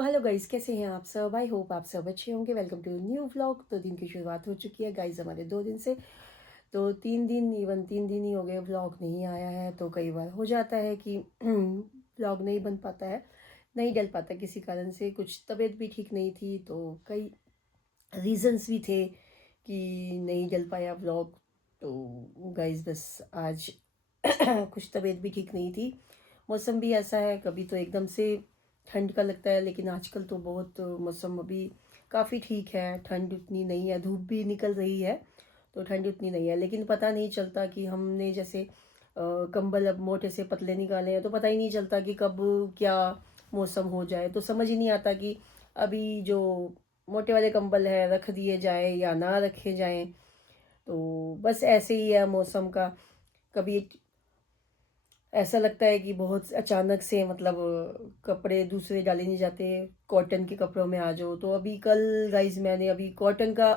तो hello guys, कैसे हैं आप सब? आई होप आप सब अच्छे होंगे। Welcome to new vlog. तो दिन की शुरुआत हो चुकी है गाइस हमारे 2 दिन से। तो 3 दिन, इवन 3 दिन ही हो गए व्लॉग नहीं आया है। तो कई बार हो जाता है कि व्लॉग नहीं बन पाता है, नहीं डल पाता किसी कारण से। कुछ तबीयत भी ठीक नहीं थी, तो कई रीजंस भी थे कि नहीं डल पाया व्लॉग। तो गाइस बस आज कुछ तबीयत भी ठीक नहीं थी। मौसम भी ऐसा है, कभी तो एकदम से ठंड का लगता है, लेकिन आजकल तो बहुत मौसम अभी काफ़ी ठीक है। ठंड उतनी नहीं है, धूप भी निकल रही है तो ठंड उतनी नहीं है। लेकिन पता नहीं चलता कि हमने जैसे कंबल अब मोटे से पतले निकाले हैं, तो पता ही नहीं चलता कि कब क्या मौसम हो जाए। तो समझ ही नहीं आता कि अभी जो मोटे वाले कंबल है रख दिए जाए या ना रखे जाएं। तो बस ऐसे ही है मौसम का। कभी ऐसा लगता है कि बहुत अचानक से मतलब कपड़े दूसरे डाले नहीं जाते, कॉटन के कपड़ों में आ जाओ। तो अभी कल गाइज मैंने अभी कॉटन का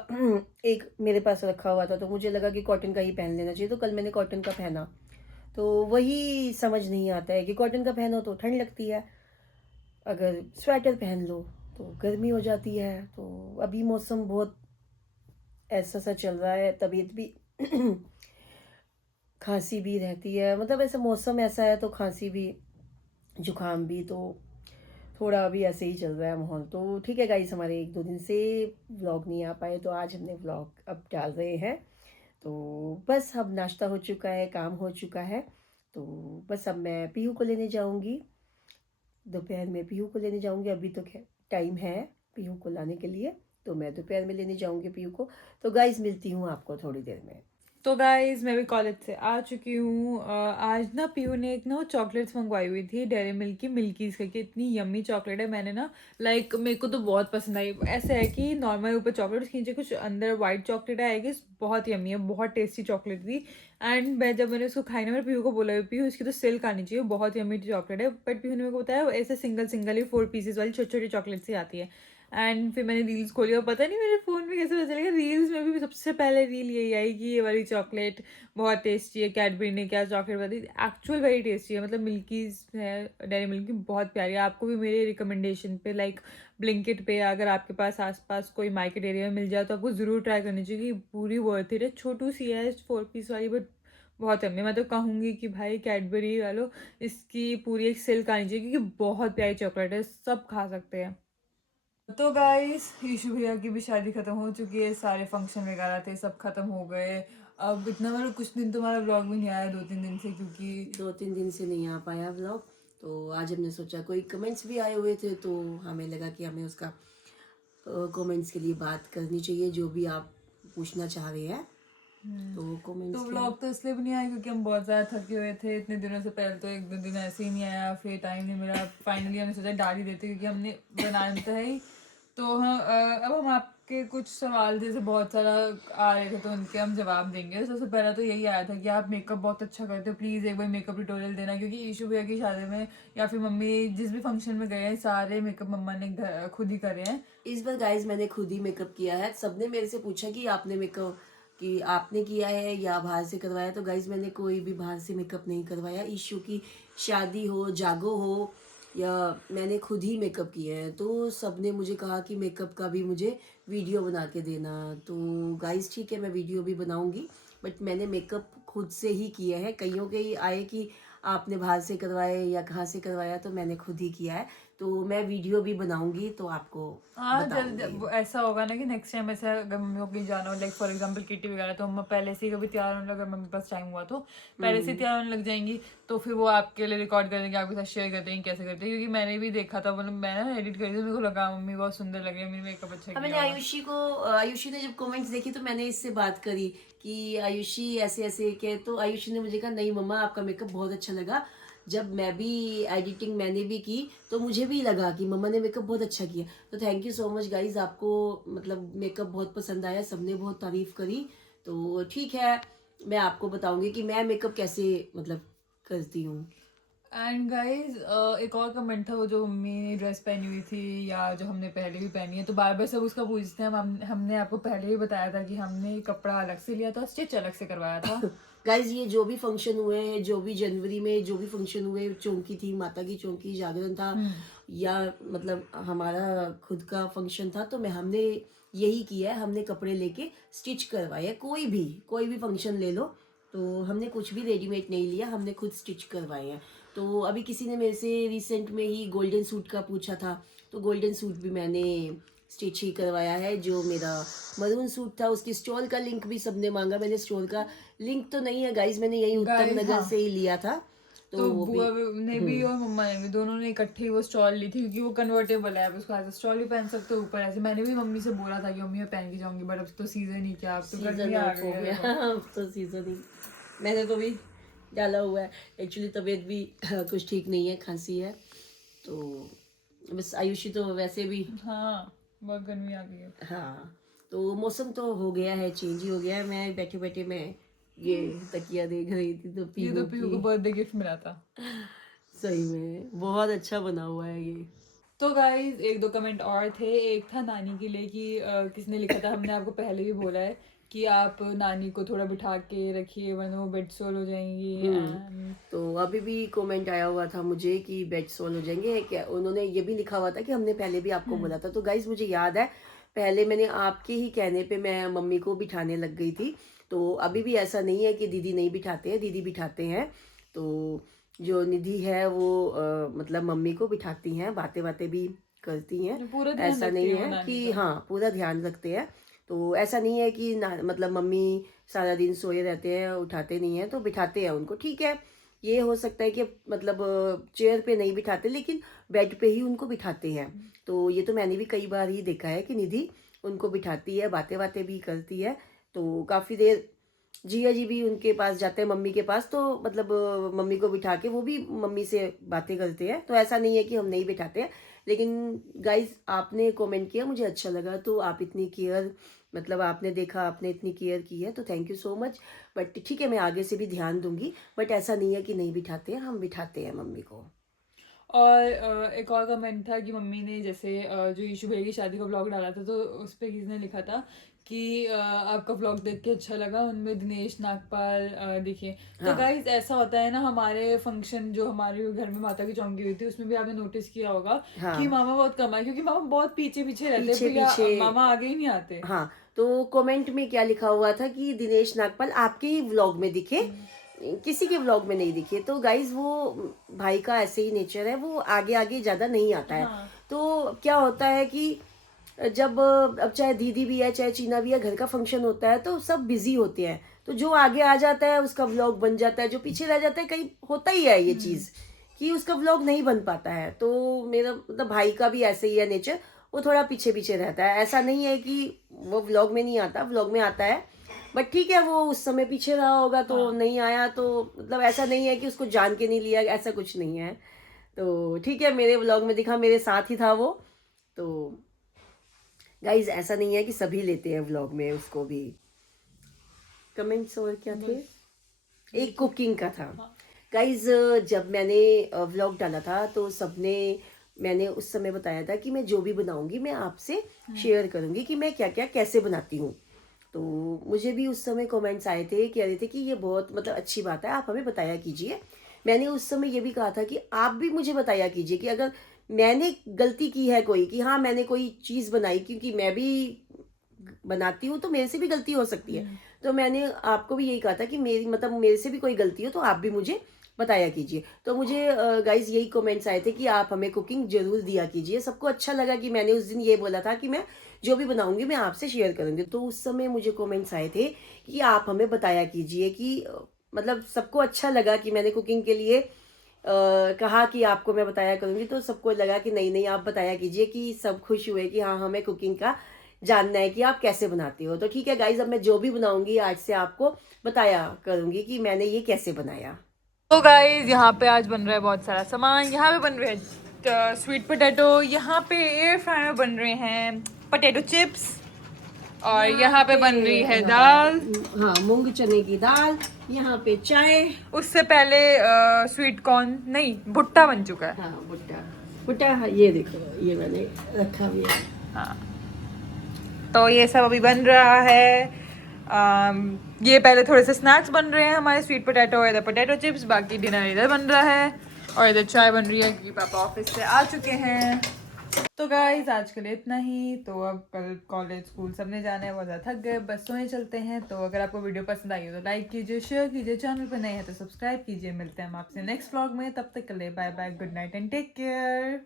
एक मेरे पास रखा हुआ था, तो मुझे लगा कि कॉटन का ही पहन लेना चाहिए। तो कल मैंने कॉटन का पहना, तो वही समझ नहीं आता है कि कॉटन का पहनो तो ठंड लगती है, अगर स्वेटर पहन लो तो गर्मी हो जाती है। तो अभी मौसम बहुत ऐसा सा चल रहा है, तबीयत भी खांसी भी रहती है। मतलब ऐसा मौसम ऐसा है तो खांसी भी, जुकाम भी, तो थोड़ा अभी ऐसे ही चल रहा है माहौल। तो ठीक है गाइस, हमारे 1-2 दिन से व्लॉग नहीं आ पाए, तो आज हमने व्लॉग अब डाल रहे हैं। तो बस अब नाश्ता हो चुका है, काम हो चुका है। तो बस अब मैं पीहू को लेने जाऊंगी, दोपहर में पीहू को लेने जाऊंगी। अभी तो टाइम है पीहू को लाने के लिए, तो मैं दोपहर में लेने जाऊंगी पीहू को। तो गाइस मिलती हूँ आपको थोड़ी देर में। तो गाइज मैं भी कॉलेज से आ चुकी हूँ। आज ना पीयू ने एक ना वो चॉकलेट्स मंगवाई हुई थी डेयरी मिल्क की, मिल्कीज करके। इतनी यम्मी चॉकलेट है, मैंने ना मेरे को तो बहुत पसंद आई। ऐसे है कि नॉर्मल ऊपर चॉकलेट, उसके नीचे कुछ अंदर वाइट चॉकलेट आएगी। बहुत यम्मी है, बहुत टेस्टी चॉकलेट थी। एंड जब मैंने उसको खाई ना, मैंने पीयू को बोला पीयू इसकी तो सिल्क आनी चाहिए, बहुत यम्मी चॉकलेट है। बट पीयू ने मेरे को बताया ऐसे सिंगल सिंगल ही 4 पीसेस वाली छोटी छोटी चॉकलेट ही आती है। एंड फिर मैंने रील्स खोली और पता नहीं मेरे फ़ोन में कैसे पता चलेगा, रील्स में भी सबसे पहले रील यही आई कि ये वाली चॉकलेट बहुत टेस्टी है। कैडबरी ने क्या चॉकलेट बताई, एक्चुअल वेरी टेस्टी है। मतलब मिल्कीज है, डेयरी मिल्क की बहुत प्यारी है। आपको भी मेरे रिकमेंडेशन पे ब्लिंकिट पे अगर आपके पास आसपास कोई मार्केट एरिया में मिल जाए तो आपको ज़रूर ट्राई करनी चाहिए। कि पूरी वर्थ इट है, छोटू सी है 4 पीस वाली, बट बहुत है। मैं तो कहूँगी कि भाई कैडबरी वालों, इसकी पूरी एक सिल्क आनी चाहिए क्योंकि बहुत प्यारी चॉकलेट है, सब खा सकते हैं। तो गाइस ईशु भैया की भी शादी खत्म हो चुकी है, सारे फंक्शन वगैरह थे सब खत्म हो गए। अब इतना मतलब कुछ दिन तुम्हारा ब्लॉग भी नहीं आया 2-3 दिन से, क्योंकि 2-3 दिन से नहीं आ पाया व्लॉग। तो आज हमने सोचा, कोई कमेंट्स भी आए हुए थे, तो हमें लगा कि हमें उसका कमेंट्स के लिए बात करनी चाहिए, जो भी आप पूछना चाह रहे हैं। तो तो कमेंट्स क्या? व्लॉग तो इसलिए भी नहीं आया क्योंकि हम बहुत ज़्यादा थके हुए थे इतने दिनों से। पहले तो 1-2 दिन ऐसे ही नहीं आया, फिर टाइम नहीं मिला। फाइनली हमने सोचा डाल ही देते क्योंकि हमने बनाना तो है ही। तो हाँ, अब हम आपके कुछ सवाल जैसे बहुत सारा आ रहे थे तो उनके हम जवाब देंगे। सबसे पहला तो यही आया था कि आप मेकअप बहुत अच्छा करते हो, प्लीज़ एक बार मेकअप ट्यूटोरियल देना। क्योंकि ईशू भैया की शादी में या फिर मम्मी जिस भी फंक्शन में गए हैं, सारे मेकअप मम्मा ने खुद ही करे हैं। इस बार गाइज मैंने खुद ही मेकअप किया है। सबने मेरे से पूछा कि आपने मेकअप कि आपने किया है या बाहर से करवाया। तो गाइज मैंने कोई भी बाहर से मेकअप नहीं करवाया। ईशू की शादी हो, जागो हो, या मैंने खुद ही मेकअप किया है। तो सबने मुझे कहा कि मेकअप का भी मुझे वीडियो बना के देना। तो गाइज ठीक है, मैं वीडियो भी बनाऊंगी, बट मैंने मेकअप खुद से ही किया है। कईयों के ही आए कि आपने बाहर से करवाए या कहाँ से करवाया, तो मैंने खुद ही किया है। तो मैं वीडियो भी बनाऊंगी तो आपको हाँ, जब बताऊंगी। जब ऐसा होगा ना कि नेक्स्ट टाइम ऐसा अगर मम्मी को कहीं जाना हो, लाइक फॉर एग्जांपल किटी वगैरह, तो हम पहले से ही कभी तैयार होने लगा, मम्मी के पास टाइम हुआ तो पहले से ही तैयार होने लग जाएंगी। तो फिर वो आपके लिए रिकॉर्ड कर देंगे, आपके साथ शेयर कर देंगे कैसे करते हैं। क्योंकि मैंने भी देखा था, मतलब मैं ना एडिट कर दी तो मेरे को लगा मम्मी बहुत सुंदर लगे, मेरी मेकअप अच्छा हाँ, किया मैंने होगा। आयुषी ने जब कमेंट्स देखी तो मैंने इससे बात करी कि आयुषी ऐसे ऐसे के। तो आयुषी ने मुझे कहा, नहीं मम्मा आपका मेकअप बहुत अच्छा लगा। जब मैं भी एडिटिंग मैंने भी की, तो मुझे भी लगा कि मम्मा ने मेकअप बहुत अच्छा किया। तो thank you so much guys, आपको मतलब मेकअप बहुत पसंद आया, सबने बहुत तारीफ करी। तो ठीक है, मैं आपको बताऊंगी कि मैं मेकअप कैसे मतलब करती हूँ। एंड गाइज एक और कमेंट था, वो जो मम्मी ने ड्रेस पहनी हुई थी या जो हमने पहले भी पहनी है, तो बार बार सब उसका पूछते हैं। हमने आपको पहले ही बताया था कि हमने कपड़ा अलग से लिया था, स्टिच अलग से करवाया था। गाइज ये जो भी फंक्शन हुए हैं, जो भी जनवरी में जो भी फंक्शन हुए, चौंकी थी, माता की चौंकी, जागरण था, या मतलब हमारा खुद का फंक्शन था, तो हमने यही किया है, हमने कपड़े लेके स्टिच करवाए हैं। कोई भी फंक्शन ले लो, तो हमने कुछ भी रेडीमेड नहीं लिया, हमने खुद स्टिच करवाए हैं। तो अभी किसी ने मेरे से रिसेंट में ही गोल्डन सूट का पूछा था, तो गोल्डन सूट भी मैंने स्टिच ही करवाया है। जो मेरा मरून सूट था उसकी स्टॉल का लिंक भी सबने मांगा, मैंने स्टॉल का लिंक तो नहीं है गाइज, मैंने यही उत्तम Guys, नगर हाँ। से ही लिया था। तो वो भी बुआ ने भी और मम्मा ने भी, दोनों ने इकट्ठे ही वो स्टॉल ली थी, क्योंकि वो कन्वर्टेबल है, आप उसको एज स्टॉल भी पहन सकते हो ऊपर ऐसे। मैंने भी मम्मी से बोला था कि मम्मी मैं पहन के जाऊंगी, बट अब तो सीजन ही क्या, अब तो गर्मी सीजन आ ऑफ गई हो है। गया। अब तो सीजन ही, मैंने तो भी डाला हुआ है। एक्चुअली तबीयत भी कुछ ठीक नहीं है, खांसी है, तो बस आयुषी तो वैसे भी, हाँ, बहुत गर्मी आ गई है। हाँ, तो मौसम तो हो गया है, चेंज ही हो गया है। मैं बैठे बैठे मैं ये तकिया देख रही थी, तो ये तो पीहू पीहू को की बर्थडे गिफ्ट मिला था। सही में बहुत अच्छा बना हुआ है ये। तो गाइज एक दो कमेंट और थे। एक था नानी के लिए कि किसने लिखा था, हमने आपको पहले भी बोला है कि आप नानी को थोड़ा बिठा के रखिए वरना वो बेड सोल हो जाएंगी। एंड तो अभी भी कमेंट आया हुआ था मुझे कि बेड सोल हो जाएंगे क्या, उन्होंने ये भी लिखा हुआ था कि हमने पहले भी आपको बोला था। तो गाइज मुझे याद है, पहले मैंने आपके ही कहने पे मैं मम्मी को बिठाने लग गई थी। तो अभी भी ऐसा नहीं है कि दीदी नहीं बिठाते हैं, दीदी बिठाते हैं। तो जो निधि है वो मतलब मम्मी को बिठाती हैं, बातें बातें भी करती हैं। पूरा ध्यान ऐसा रखती नहीं है वो है नानी कि, का। हाँ, पूरा ध्यान रखते हैं। तो ऐसा नहीं है कि मतलब मम्मी सारा दिन सोए रहते हैं, उठाते नहीं हैं, तो बिठाते हैं उनको, ठीक है। ये हो सकता है कि मतलब चेयर पे नहीं बिठाते, लेकिन बेड पे ही उनको बिठाते हैं। तो ये तो मैंने भी कई बार ही देखा है कि निधि उनको बिठाती है, बातें बातें भी करती है। तो काफ़ी देर जिया जी भी उनके पास जाते हैं, मम्मी के पास, तो मतलब मम्मी को बिठा के वो भी मम्मी से बातें करते हैं। तो ऐसा नहीं है कि हम नहीं बिठाते हैं। लेकिन गाइज आपने कमेंट किया, मुझे अच्छा लगा, तो आप इतनी केयर, मतलब आपने देखा, आपने इतनी केयर की है, तो thank you so much. But ठीक है, मैं आगे से भी ध्यान दूंगी। बट ऐसा नहीं है कि नहीं बिठाते हैं, हम बिठाते हैं मम्मी को। और एक और कमेंट था कि मम्मी ने जैसे जो यीशु भैया की शादी का व्लॉग डाला था, तो उस पर किसी ने लिखा था कि आपका व्लॉग देख के अच्छा लगा, उनमें दिनेश नागपाल दिखे। तो हाँ, गाइज ऐसा होता है ना, हमारे फंक्शन जो हमारे घर में माता की चौंकी हुई थी, उसमें भी आपने नोटिस किया होगा कि हाँ, मामा बहुत कम आए, क्योंकि मामा बहुत पीछे पीछे रहते पीछे हैं, पीछे, या मामा आगे ही नहीं आते। हाँ। तो कमेंट में क्या लिखा हुआ था कि दिनेश नागपाल आपके ही व्लॉग में दिखे, किसी के व्लॉग में नहीं दिखे। तो गाइज वो भाई का ऐसे ही नेचर है, वो आगे आगे ज्यादा नहीं आता है। हाँ, तो क्या होता है कि जब अब चाहे दीदी भी है, चाहे चीना भी है, घर का फंक्शन होता है तो सब बिजी होते हैं। तो जो आगे आ जाता है उसका व्लॉग बन जाता है, जो पीछे रह जाता है, कहीं होता ही है ये चीज कि उसका व्लॉग नहीं बन पाता है। तो मेरा मतलब भाई का भी ऐसे ही है नेचर, वो थोड़ा पीछे पीछे रहता है। ऐसा नहीं है कि वो व्लॉग में नहीं आता, व्लॉग में आता है। बट ठीक है, वो उस समय पीछे रहा होगा तो हाँ। नहीं आया, तो मतलब ऐसा नहीं है कि उसको जान के नहीं लिया, ऐसा कुछ नहीं है। तो ठीक है, मेरे व्लॉग में दिखा, मेरे साथ ही था वो। तो गाइज ऐसा नहीं है कि सभी लेते हैं व्लॉग में उसको भी। कमेंट्स और क्या थे? बस एक कुकिंग का था। हाँ। गाइज जब मैंने व्लॉग डाला था तो सबने, मैंने उस समय बताया था कि मैं जो भी बनाऊंगी मैं आपसे शेयर करूंगी कि मैं क्या क्या कैसे बनाती हूँ। तो मुझे भी उस समय कमेंट्स आए थे, कह रहे थे कि ये बहुत मतलब अच्छी बात है, आप हमें बताया कीजिए। मैंने उस समय ये भी कहा था कि आप भी मुझे बताया कीजिए कि अगर मैंने गलती की है कोई, कि हाँ मैंने कोई चीज़ बनाई, क्योंकि मैं भी बनाती हूँ तो मेरे से भी गलती हो सकती है। तो मैंने आपको भी यही कहा था कि मेरी मतलब मेरे से भी कोई गलती हो तो आप भी मुझे बताया कीजिए। तो मुझे गाइज यही कमेंट्स आए थे कि आप हमें कुकिंग जरूर दिया कीजिए। सबको अच्छा लगा कि मैंने उस दिन ये बोला था कि मैं जो भी बनाऊंगी मैं आपसे शेयर करूंगी। तो उस समय मुझे कमेंट्स आए थे कि आप हमें बताया कीजिए कि मतलब सबको अच्छा लगा कि मैंने कुकिंग के लिए कहा कि आपको मैं बताया करूंगी। तो सबको लगा कि नहीं नहीं, आप बताया कीजिए, कि सब खुश हुए कि हाँ हमें कुकिंग का जानना है कि आप कैसे बनाती हो। तो ठीक है गाइज, अब मैं जो भी बनाऊंगी आज से आपको बताया करूंगी कि मैंने ये कैसे बनाया। तो गाइज यहाँ पे आज बन रहा है बहुत सारा सामान। यहाँ पे बन रहे हैं स्वीट पोटैटो, यहाँ पे एयर फ्रायर में बन रहे हैं पोटैटो चिप्स, और यहाँ पे बन रही है दाल। हाँ, मूंग चने की दाल, यहाँ पे चाय। उससे पहले स्वीट कॉर्न नहीं, भुट्टा बन चुका है। हाँ, भुट्टा, भुट्टा, हाँ, ये देखो ये मैंने रखा हुआ है। हाँ, तो ये सब अभी बन रहा है। ये पहले थोड़े से स्नैक्स बन रहे हैं हमारे, स्वीट पोटैटो, इधर पोटैटो चिप्स, बाकी डिनर इधर बन रहा है और इधर चाय बन रही है क्योंकि पापा ऑफिस से आ चुके हैं। तो गाइज आज के लिए इतना ही। तो अब कल कॉलेज स्कूल सबने जाना है, बहुत ज़्यादा थक गए, बस सोने चलते हैं। तो अगर आपको वीडियो पसंद आई हो तो लाइक कीजिए, शेयर कीजिए, चैनल पर नए हैं तो सब्सक्राइब कीजिए। मिलते हैं हम आपसे नेक्स्ट व्लॉग में, तब तक के लिए bye bye, good night and take care.